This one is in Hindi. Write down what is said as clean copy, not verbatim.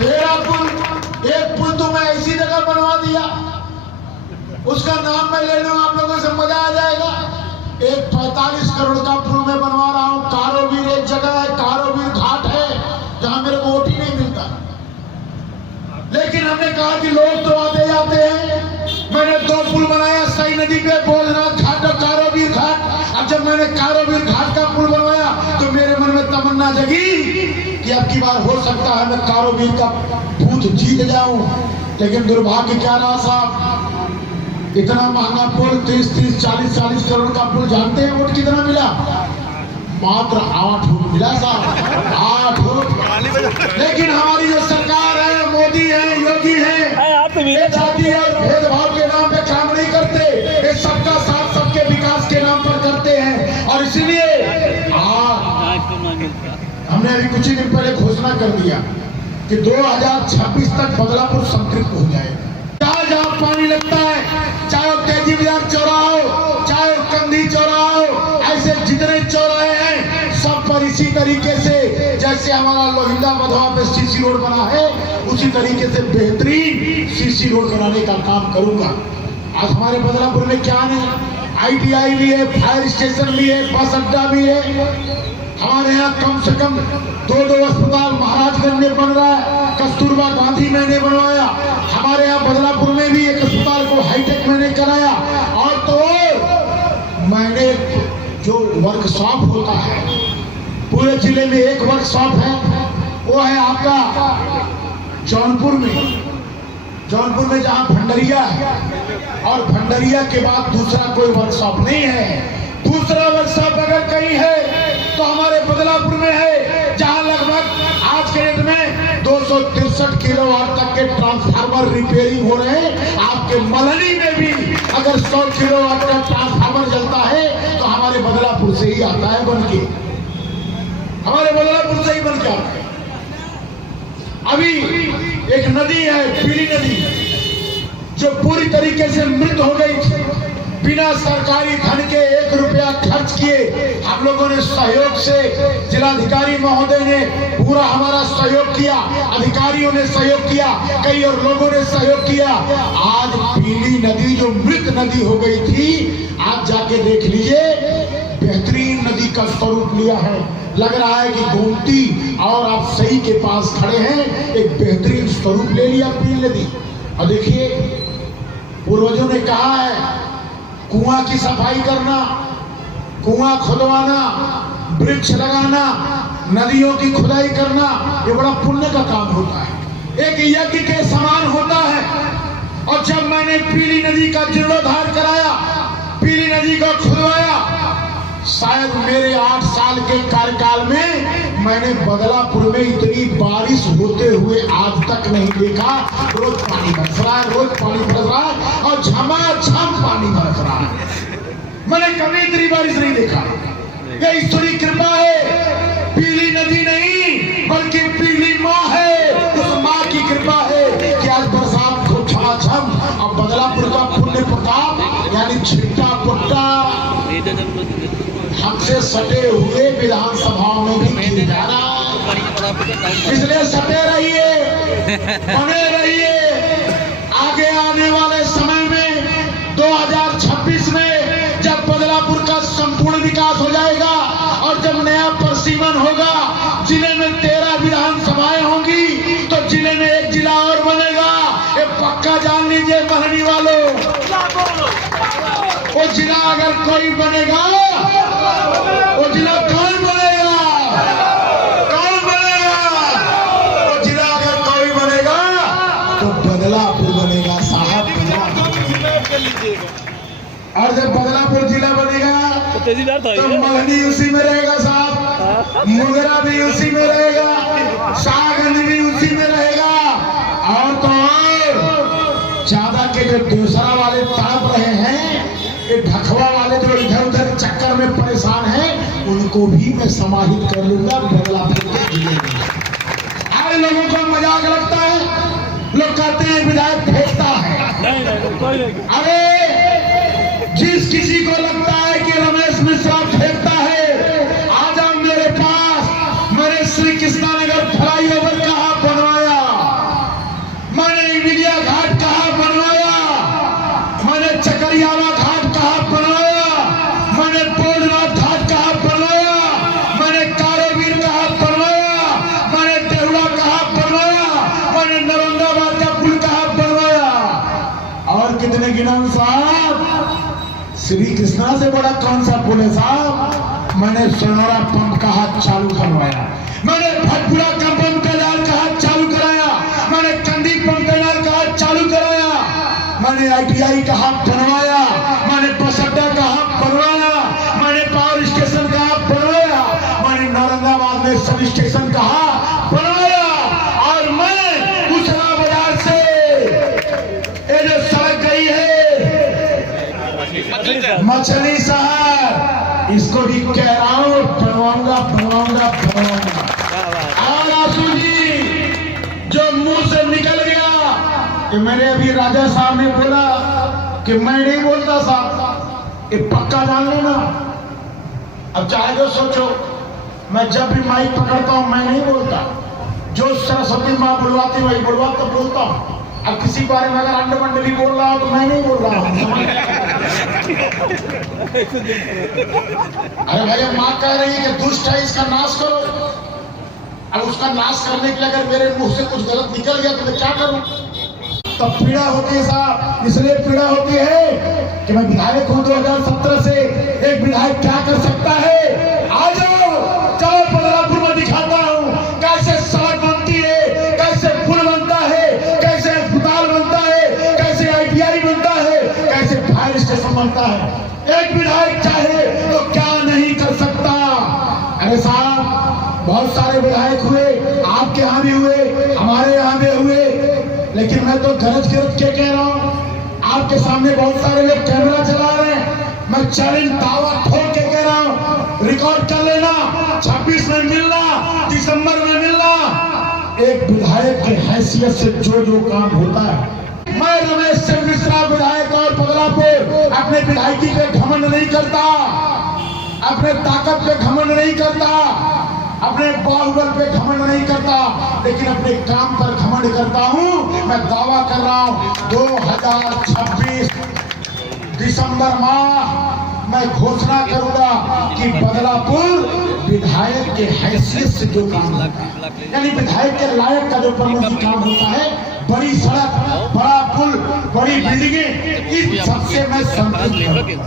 मेरा पुल, एक पुल तो मैं ऐसी जगह बनवा दिया, उसका नाम मैं ले लूं, आप लोगों से मजा आ जाएगा। एक 45 करोड़ का पुल मैं बनवा रहा हूं। कारोबीर एक जगह है, कारोबीर घाट है, जहां मेरे को ओटी नहीं मिलता, लेकिन हमने कहा कि लोग तो आते जाते हैं। मैंने 2 पुल बनाया, सई नदी पे भोजनाथ घाट और कारोबीर घाट। अब जब मैंने कारोबीर घाट का पुल बनवाया तो मेरे मन में तमन्ना जगी कि अब की बार हो सकता है मैं कारोबीर का भूत जीत जाऊं। लेकिन दुर्भाग्य क्या रहा साहब, इतना महंगा पुल, 30-30, 40-40 करोड़ का पुल, जानते हैं वोट कितना मिला? मात्र 8 वोट मिला साहब, 8 वोट। लेकिन हमारी जो सरकार है, मोदी है, योगी है, ये जाति और भेदभाव के नाम पे काम नहीं करते, ये सबका साथ सबके विकास के नाम पर करते हैं। और इसलिए हमने अभी कुछ ही दिन पहले घोषणा कर दिया कि 2026 तक बदलापुर संतृप्त हो जाए। जहाँ जहाँ पानी लगता है, चाहे तेजी बाजार चौराहा हो, चाहे कंधी चौराहा हो, ऐसे जितने चौराहे हैं सब पर इसी तरीके से, जैसे हमारा लोहिंदा बधवा पे सीसी रोड बना है, उसी तरीके से बेहतरीन सीसी रोड बनाने का काम करूंगा। आज हमारे बदलापुर में क्या नहीं, ITI भी है, फायर स्टेशन भी है, बस अड्डा भी है। हमारे यहाँ कम से कम 2 अस्पताल महाराजगंज में बन रहा है, कस्तूरबा गांधी मैंने बनवाया। हमारे यहाँ बदलापुर में भी एक अस्पताल को हाईटेक मैंने कराया। और तो मैंने जो वर्कशॉप होता है, पूरे जिले में एक वर्कशॉप है, वो है आपका जौनपुर में। जौनपुर में जहाँ भंडरिया है, और भंडरिया के बाद दूसरा कोई वर्कशॉप नहीं है। दूसरा वर्कशॉप अगर कहीं है तो हमारे बदलापुर में है, जहां लगभग आज के डेट में 263 किलोवाट तक के ट्रांसफार्मर रिपेयरिंग हो रहे हैं। आपके मलनी में भी अगर 100 किलोवाट का ट्रांसफार्मर जलता है तो हमारे बदलापुर से ही आता है बन के, हमारे बदलापुर से ही बन के आता है। अभी एक नदी है, पीली नदी, जो पूरी तरीके से मृत हो गई थी, बिना सरकारी धन के 1 रुपया खर्च किए हम लोगों ने सहयोग से, जिलाधिकारी महोदय ने पूरा हमारा सहयोग किया, अधिकारियों ने सहयोग किया, कई और लोगों ने सहयोग किया। आज पीली नदी जो मृत नदी हो गई थी, आज जाके देख लीजिए, बेहतरीन नदी का स्वरूप लिया है। लग रहा है कि गोमती और आप सही के पास खड़े हैं, एक बेहतरीन स्वरूप ले लिया पीली नदी। और देखिए, पूर्वजों ने कहा है कुआं की सफाई करना, कुआं खुदवाना, वृक्ष लगाना, नदियों की खुदाई करना, ये बड़ा पुण्य का काम होता है, एक यज्ञ के समान होता है। और जब मैंने पीली नदी का जीर्णोद्धार कराया, पीली नदी को खुदवाया, शायद मेरे 8 साल के कार्यकाल में मैंने बदलापुर में इतनी बारिश होते हुए आज तक नहीं देखा। रोज पानी बरस रहा है, रोज पानी बरस रहा है, और झमाझम पानी बरस रहा है। मैंने कभी इतनी बारिश नहीं देखा। ये ईश्वरी कृपा है, पीली नदी नहीं बल्कि पीली माँ है। उस माँ की कृपा है कि आज बरसात को झमाझम। और बदलापुर का पुण्य प्रताप यानी छिट्टा पुट्टा हमसे सटे हुए विधानसभा में भी गिर जा रहा है। इसलिए सटे रहिए, बने रहिए। आगे आने वाले समय में 2026 में जब बदलापुर का संपूर्ण विकास हो जाएगा और जब नया प्रसीमन होगा, जिले में 13 विधानसभाएं होंगी, तो जिले में एक जिला और बनेगा। ये पक्का जान लीजिए महनी वालों, वो जिला अगर कोई बनेगा, वो जिला कौन बनेगा? कौन बनेगा? वो जिला अगर कोई बनेगा तो बदलापुर बनेगा साहब, और जब बदलापुर जिला बनेगा तो महनी उसी में रहेगा साहब, मुगरा भी उसी में रहेगा, शाहगंज भी उसी में रहेगा। और तो और ज्यादा के जो दूसरा वाले तड़प रहे हैं, ये ढकवा वाले जो इधर उधर चक्कर में परेशान हैं, उनको भी मैं समाहित कर लूंगा बदलापुर के जिले में। आज लोगों को मजाक लगता है, लोग कहते हैं विधायक फेंकता है। अरे जिस किसी को लगता है कि रमेश मिश्रा फेंकता है, आ जाओ मेरे पास। मैंने श्री कृष्णा नगर फ्लाईओवर कहाँ बनवाया, श्री कृष्णा से बड़ा कौन सा बोले साहब? मैंने सोनौरा पंप का हाथ चालू करवाया, मैंने भटपुरा का पंप कैनाल का हाथ चालू कराया, मैंने कंदी पंप कैनाल का हाथ चालू कराया, मैंने ITI का हाथ बनवाया, मैंने बस अड्डा का हाथ बनवाया, मैंने पावर स्टेशन का हाथ बनवाया, मैंने औरंगाबाद में सब स्टेशन का हाथ बनवाया। और मैं दूसरा बाजार से ये जो सड़क गई है मछली शहर, इसको भी कह रहा हूं बनवाऊंगा बनवाऊंगा बनवाऊंगा। और आंसू जी जो मुंह से निकल गया कि मैंने अभी राजा साहब ने बोला कि मैं नहीं बोलता साहब, ये पक्का जान लेना। अब चाहे तो सोचो, मैं जब भी माइक पकड़ता हूं मैं नहीं बोलता, जो सरस्वती माँ बुलवाती वही बुलवा तो बोलता हूं। अब किसी बारे में अगर अंड बंड भी बोल रहा हो तो मैं नहीं बोल रहा हूं। अरे भैया माँ कह रही है कि दुष्ट है इसका नाश करो। अब उसका नाश करने के लिए अगर मेरे मुंह से कुछ गलत निकल गया तो मैं क्या करूं? तब पीड़ा होती है साहब, इसलिए पीड़ा होती है कि मैं विधायक हूं 2017 से। एक विधायक क्या कर सकता है? आ जाओ, चलो बदलापुर में दिखाता हूं कैसे सड़क बनती है, कैसे पुल बनता है, कैसे अस्पताल बनता है, कैसे ITI बनता है, कैसे फायर स्टेशन बनता है। एक विधायक चाहे तो क्या नहीं कर सकता। अरे साहब बहुत सारे विधायक हुए, आपके यहाँ भी हुए, हमारे यहाँ भी हुए, लेकिन मैं तो गरज के कह रहा हूं, आपके सामने बहुत सारे लोग कैमरा चला रहे हैं, मैं चैलेंज दावा ठोक के कह रहा हूं, रिकॉर्ड कर लेना, 26 में मिलना, दिसंबर में मिलना। एक विधायक के हैसियत से जो जो काम होता है, मैं रमेश चंद्र मिश्रा विधायक और बदलापुर अपने विधायकी पे घमंड नहीं करता, अपने ताकत पे घमंड नहीं करता, अपने बाहुबल पे घमंड नहीं करता, लेकिन अपने काम पर घमंड करता हूं। मैं दावा कर रहा हूं 2026 दिसंबर माह मैं घोषणा करूंगा कि बदलापुर विधायक के हैसियत से जो काम होता है, यानी विधायक के लायक का जो प्रमुख काम होता है, बड़ी सड़क, बड़ा पुल, बड़ी बिल्डिंगें, इन सबसे मैं संतुष्ट हूं।